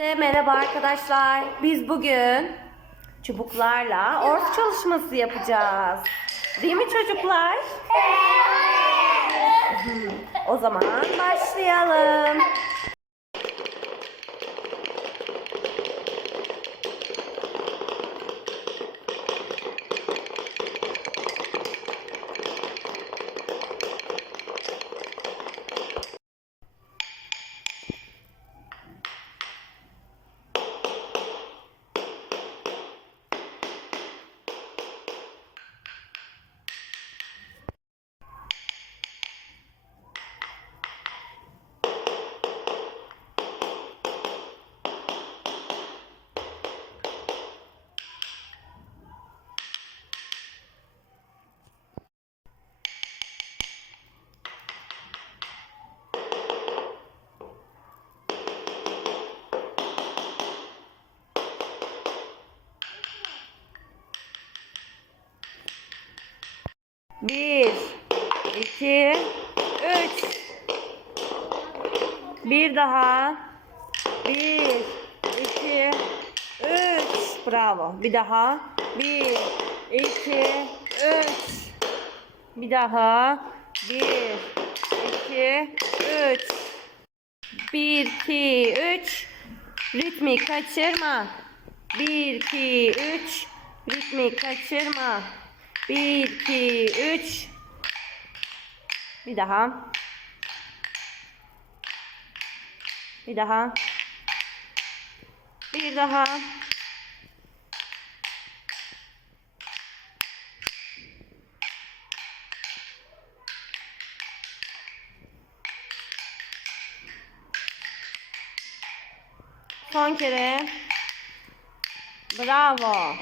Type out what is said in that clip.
Merhaba arkadaşlar. Biz bugün çubuklarla orf çalışması yapacağız. Değil mi çocuklar? O zaman başlayalım. Bir, iki, üç. Bir daha. Bir, iki, üç. Bravo. Bir daha. Bir, iki, üç. Bir daha. Bir, iki, üç. Bir, iki, üç. Ritmi kaçırma. Bir, iki, üç. Ritmi kaçırma. Bir, iki, üç. Bir daha. Bir daha. Bir daha. Son kere. Bravo.